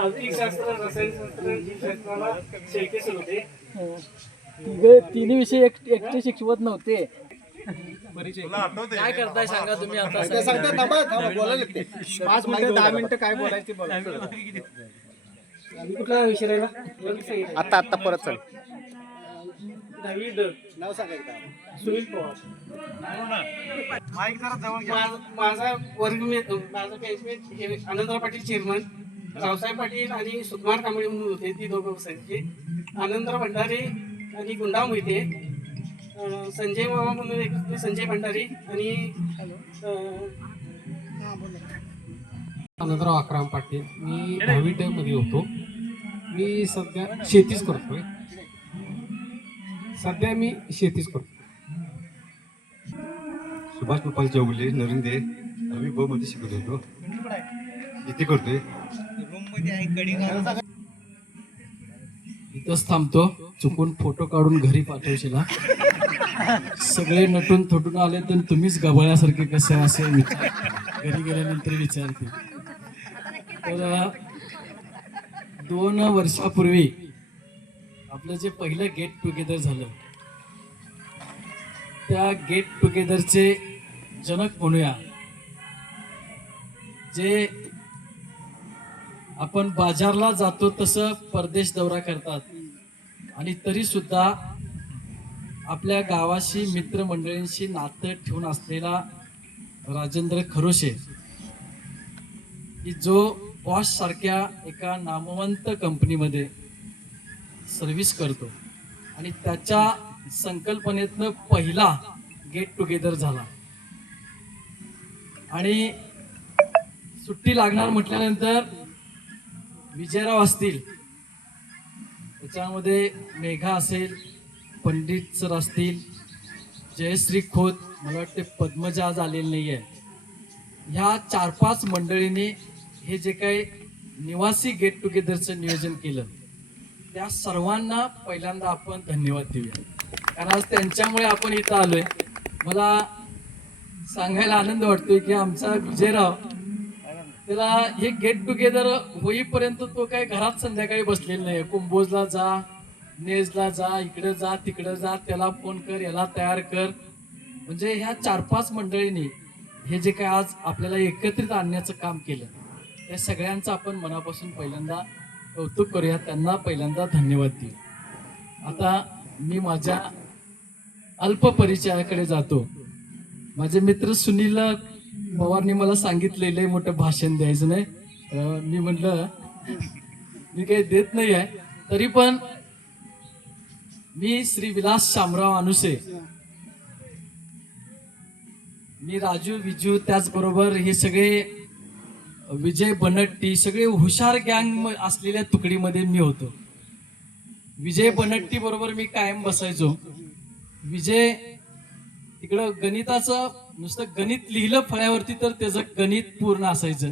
आर्थिकशास्त्र, रसायनशास्त्र, जीवशास्त्राला शेळके सर होते. तिन्ही विषय एकटे शिकवत नव्हते. काय करताय सांगा तुम्ही आता. 5 मिनिटं 10 मिनिटं काय बोलायचे बोला. कुठला विषय राहिला आता परत चल. दहावी नाव सांगायचं सुनील पवार. माझा वर्ग माझा बॅचमेट हे आनंदराव पाटील चेअरमन, रावसाहेब पाटील आणि सुकुमार कांबळे म्हणून होते. ती दोघं बसायचे. आनंदराव भंडारे आणि गुंडाव मोहिते, संजय मामा म्हणून एक संजय भंडारी आणि आनंदराव अकराम पाटील. मी 10वी मध्ये होतो. मी सध्या शेतीच करतोय. सुभाष गोपाल चौगुले नरिंदे 10वी ब मध्ये शिकत होतो. इथे करतोय. इथंच थांबतो. चुकून फोटो काढून घरी पाठवशीला. सगळे नटून थटून आले तर तुम्हीच गबाळ्यासारखे कसे असे घरी गेल्यानंतर विचारते. तर 2 वर्षापूर्वी आपलं जे पहिलं गेट टुगेदर झालं, त्या गेट टुगेदरचे जनक म्हणूया. जे आपण बाजारला जातो तसं परदेश दौरा करतात आणि तरी सुद्धा आपल्या गावाशी मित्रमंडळींशी नातं ठेवून असलेला राजेंद्र खरोशे, की जो बॉश सारख्या एका नामवंत कंपनीमध्ये सर्व्हिस करतो आणि त्याच्या संकल्पनेतनं पहिला गेट टुगेदर झाला. आणि सुट्टी लागणार म्हटल्यानंतर विजयराव असतील, त्याच्यामध्ये मेघा असेल, पंडित सर असतील, जयश्री खोत, मला वाटते पद्मजा आज आलेली नाही आहे. ह्या 4-5 मंडळींनी हे जे काही निवासी गेट टुगेदरचं नियोजन केलं, त्या सर्वांना पहिल्यांदा आपण धन्यवाद देऊया. कारण आज त्यांच्यामुळे आपण इथं आलोय. मला सांगायला आनंद वाटतोय की आमचा विजयराव, त्याला हे गेट टुगेदर होईपर्यंत तो काही घरात संध्याकाळी बसलेला नाही. कुंभोजला जा, नेजला जा, इकडे जा, तिकडे जा, त्याला फोन कर, याला तयार कर. म्हणजे ह्या 4-5 मंडळींनी हे जे काय आज आपल्याला एकत्रित आणण्याचं काम केलं, त्या सगळ्यांचं आपण मनापासून पहिल्यांदा कौतुक करूया. त्यांना पहिल्यांदा धन्यवाद देऊ. आता मी माझ्या अल्प परिचयाकडे जातो. माझे मित्र सुनील पवारनी मला सांगितलेलं मोठं भाषण द्यायचं नाही. मी म्हटलं मी काही देत नाही आहे, तरी पण मी श्री विलास शामराव अनुसे, मी राजू विजू, त्याचबरोबर हे सगळे विजय बनट्टी, सगळे हुशार गँग असलेल्या तुकडीमध्ये मी होतो. विजय बनट्टी बरोबर मी कायम बसायचो. विजय तिकडं गणिताचं नुसतं गणित लिहिलं फळ्यावरती तर त्याचं गणित पूर्ण असायचं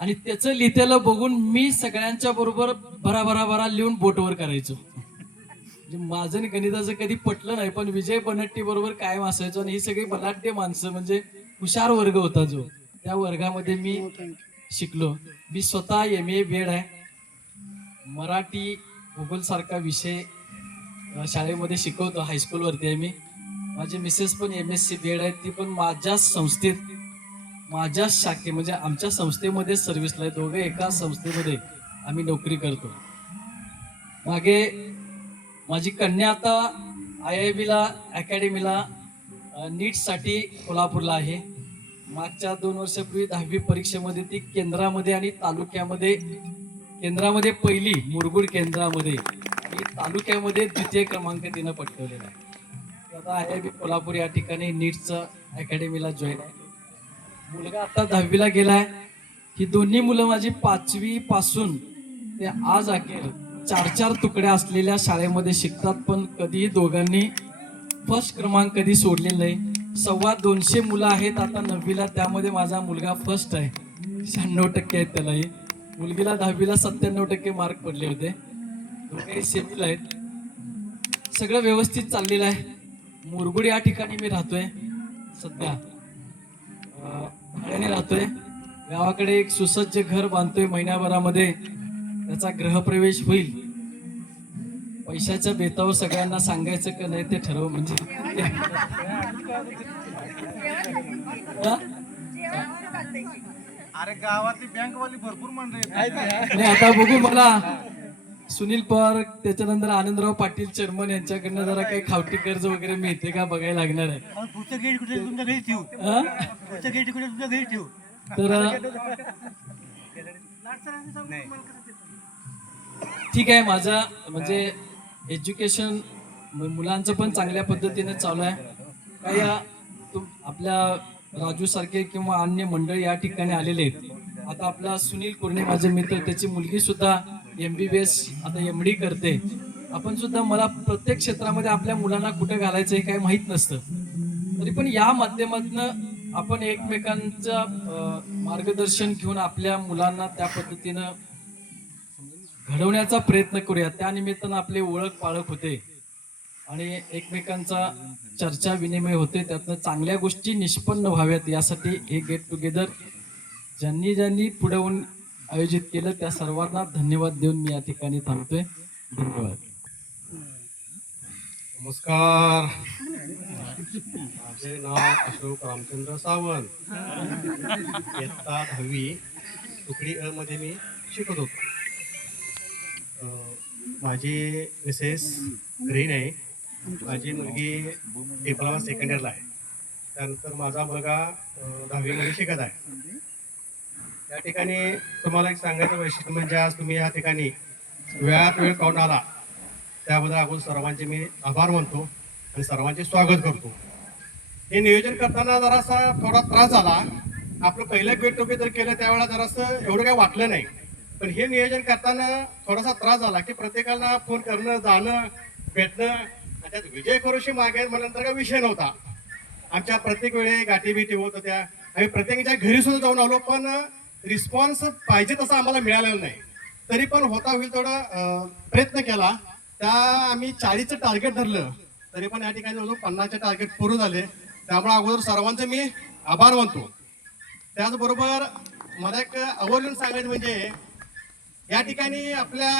आणि त्याचं लिहितेलं बघून मी सगळ्यांच्या बरोबर भरा लिहून बोटवर करायचो. म्हणजे माझं गणिताचं कधी पटलं नाही, पण विजय बनट्टी बरोबर कायम असायचो. आणि ही सगळी बलाढ्य माणसं, म्हणजे हुशार वर्ग होता जो, त्या वर्गामध्ये मी शिकलो. मी स्वतः MA BEd आहे. मराठी भूगोल सारखा विषय शाळेमध्ये शिकवतो. हायस्कूलवरती आहे मी. माझी मिसेस पण MSc BEd आहे. ती पण माझ्याच संस्थेत, माझ्या शाखे म्हणजे आमच्या संस्थेमध्ये सर्व्हिसला आहे. दोघे एका संस्थेमध्ये आम्ही नोकरी करतो. मागे माझी कन्या आता IIB अकॅडमीला नीटसाठी कोल्हापूरला आहे. मागच्या 2 वर्षापूर्वी 10वी परीक्षेमध्ये ती केंद्रामध्ये आणि तालुक्यामध्ये, केंद्रामध्ये पहिली मुरगुड केंद्रामध्ये आणि तालुक्यामध्ये 2य क्रमांक तिनं पटकवलेला आहे. आता IIB कोल्हापूर या ठिकाणी नीटचं अकॅडमीला जॉईन आहे. मुलगा आता 10वीला गेलाय. ही दोन्ही मुलं माझी 5वी पासून ते आज अखेर 4-4 तुकड्या असलेल्या शाळेमध्ये शिकतात, पण कधीही दोघांनी फर्स्ट क्रमांक कधी सोडलेला नाही. 225 मुलं आहेत आता 9वीला, त्यामध्ये माझा मुलगा फर्स्ट आहे. 96% आहेत त्यालाही. मुलगीला 10वीला 97% मार्क पडले होते. दोघेही सेमीला आहेत. सगळं व्यवस्थित चाललेलं आहे. मुरगुड या ठिकाणी मी राहतोय सध्या, भाड्याने राहतोय. गावाकडे एक सुसज्ज घर बांधतोय महिन्याभरामध्ये त्याचा गृहप्रवेश होईल. पैशाच्या बेतावर सगळ्यांना सांगायचं का नाही ते ठरव म्हणजे हा? अरे गावातली बँकवाली भरपूर मंडळी नाही आता बघू मला सुनील पवार त्याच्यानंतर आनंदराव पाटील चेअरमन यांच्याकडनं जरा काही खावटी कर्ज वगैरे मिळते का बघायला लागणार आहे. पुढचं गेट कुठे तुमच्या घरी ठेवू हा? पुढचं गेट कुठे तुमच्या घरी ठेवू तर ठीक आहे. माझा म्हणजे एज्युकेशन मुलांचं पण चांगल्या पद्धतीने चालू आहे. काही आपल्या राजू सारखे किंवा अन्य मंडळी या ठिकाणी आलेले आहेत. आता आपला सुनील कुर्णे माझे मित्र त्याची मुलगी सुद्धा MBBS आता MD करते. आपण सुद्धा मला प्रत्येक क्षेत्रामध्ये आपल्या मुलांना कुठे घालायचं हे काही माहीत नसतं. तरी पण या माध्यमातून आपण एकमेकांचं मार्गदर्शन घेऊन आपल्या मुलांना त्या पद्धतीनं घडवण्याचा प्रयत्न करूया. त्या निमित्तानं आपले ओळख पाळख होते आणि एकमेकांचा चर्चा विनिमय होते. त्यातनं चांगल्या गोष्टी निष्पन्न व्हाव्यात यासाठी हे गेट टुगेदर ज्यांनी ज्यांनी पुढवून आयोजित केलं त्या सर्वांना धन्यवाद देऊन मी या ठिकाणी थांबतोय. धन्यवाद. नमस्कार. माझे नाव अशोक रामचंद्र सावंत. इयत्ता 10वी तुकडी अ मध्ये मी शिकत होतो. माझी मिसेस ग्रीन आहे. माझी मुलगी डिप्लोमा सेकंड इयरला आहे. त्यानंतर माझा मुलगा 10वीमध्ये शिकत आहे. या ठिकाणी तुम्हाला एक सांगायचं वैशिष्ट्य म्हणजे आज तुम्ही या ठिकाणी वेळात वेळ काढून आला त्याबद्दल आपण सर्वांचे मी आभार मानतो आणि सर्वांचे स्वागत करतो. हे नियोजन करताना जरासा थोडा त्रास झाला. आपलं पहिलं गेट टुगेदर केलं त्यावेळेला जरासं एवढं काही वाटलं नाही. पण हे नियोजन करताना थोडासा त्रास झाला की प्रत्येकाला फोन करणं जाणं भेटणं आणि त्यात विजय करोशी मागे म्हणल्यानंतर काही विषय नव्हता. आमच्या प्रत्येक वेळी गाठीभेटी होत होत्या. आम्ही प्रत्येकाच्या घरी सुद्धा जाऊन आलो पण रिस्पॉन्स पाहिजे तसा आम्हाला मिळालेला नाही. तरी पण होता होईल थोडा प्रयत्न केला. त्या आम्ही 40चं टार्गेट धरलं तरी पण या ठिकाणी जवळजवळ 50चे टार्गेट पूर्ण झाले. त्यामुळे अगोदर सर्वांचे मी आभार मानतो. त्याचबरोबर मला एक आवर्जून सांगायचं म्हणजे या ठिकाणी आपल्या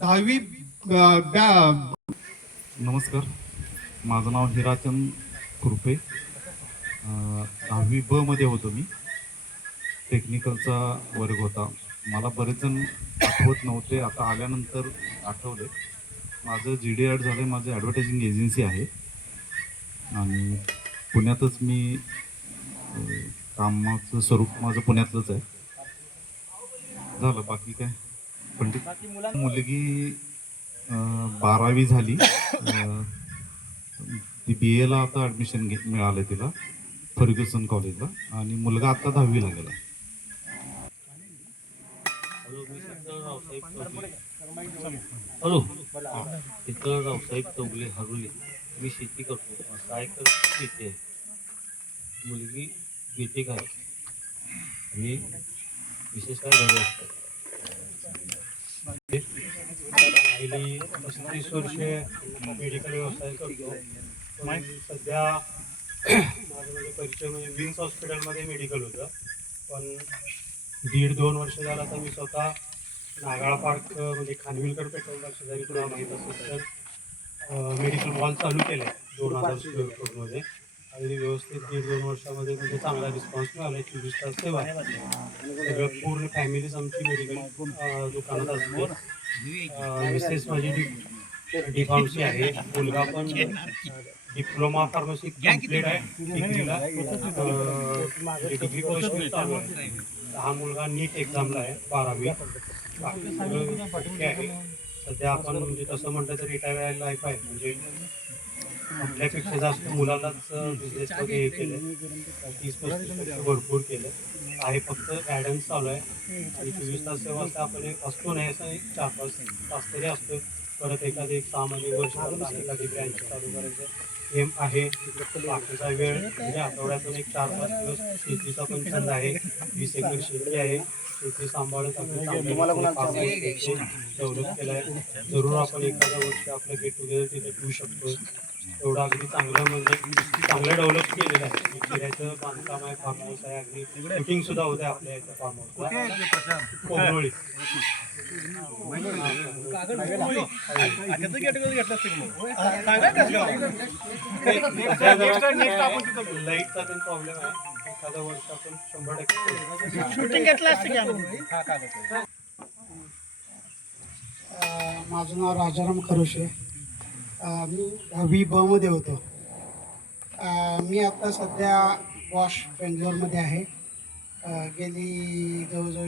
10वी नमस्कार. माझं नाव हिराचंद कृपे. 10वी ब मध्ये होतो मी. टेक्निकलचा वर्ग होता. मला बरेच जण आठवत नव्हते, आता आल्यानंतर आठवले. माझं GD ॲड झालं. माझं ॲडव्हर्टायझिंग एजन्सी आहे आणि पुण्यातच मी कामाचं स्वरूप माझं पुण्यातलंच आहे. झालं बाकी काय. पण मुलगी 12वी झाली. ती BA ला आता ॲडमिशन मिळालं तिला फर्ग्युसन कॉलेजला आणि मुलगा आता 10वीला गेला. हॅलो, इथं रावसाहेब चौगले हरुले. मी शेती करतो. काय शेती आहे. मुलगी BTech आहे आणि विशेष काय घरी असतात. गेली 35 वर्षे मेडिकल व्यवसाय करतो. पण सध्या माझं म्हणजे परिचय म्हणजे विन्स हॉस्पिटलमध्ये मेडिकल होतं. पण 1.5-2 वर्ष झालं तर मी स्वतः नागाळा पार्क म्हणजे खानविलकर पेट्रोल पंप शेजारी तुला माहीत असेल तर मेडिकल मॉल चालू केलं आहे 2000 स्क्वेअर फूटमध्ये. आणि व्यवस्थित 1.5-2 वर्षामध्ये म्हणजे चांगला रिस्पॉन्स मिळाला. 24 तास सेवा सगळं पूर्ण फॅमिलीच आमची मेडिकल दुकानात असते. मिसेस माझी D.Pharmacy आहे. मुलगा पण डिप्लोमा फार्मसी कम्प्लीट आहे डिग्रीला. डिग्री कोर्स चालू आहे. हा मुलगा नीट एक्झामला आहे 12वी. बाकी सगळं ओके आहे. सध्या आपण म्हणजे तसं म्हटलं तर रिटायर लाईफ आहे. म्हणजे आपल्यापेक्षा जास्त मुलांनाच बिझनेसमध्ये हे केलं. 30-35 भरपूर केलं आहे. फक्त गायडन्स चालू आहे आणि 24 तास सेवा असं आपण एक असतो नाही असं एक 4-5 तास तरी असतो. परत एखादी 6 महिने वर्ष एखादी ब्रँच चालू करायचं एम आहे. बाकीचा वेळ म्हणजे आठवड्यातून एक 4-5 दिवस शेतीचा पण छंद आहे. 20 एकर शेती आहे. शेती सांभाळत आपण डेव्हलप केलं आहे. जरूर आपण एखाद्या वर्षी आपलं गेट टुगेदर तिथे ठेवू शकतो. एवढं अगदी चांगलं म्हणजे चांगलं डेव्हलप केलेलं आहे. चिऱ्याचं बांधकाम आहे, फार्म हाऊस आहे, अगदी शूटिंग सुद्धा होते आपल्या इथं फार्म कुठे आहे ते प्रशांत? हाऊसला कोंबरोळी. त्याचं category घेतलं असतं की मग. सांगा कसं करावं? Next आपण तिथं घेऊ. लाईटचा पण प्रॉब्लेम आहे. एखादं वर्ष आपण 100% शूटिंग घेतलं असतं की आम्ही. माझं नाव राजाराम खरोशे. मी 10वी ब मध्ये होतो. मी आता सध्या वॉश बेंगलोरमध्ये आहे. गेली जवळजवळ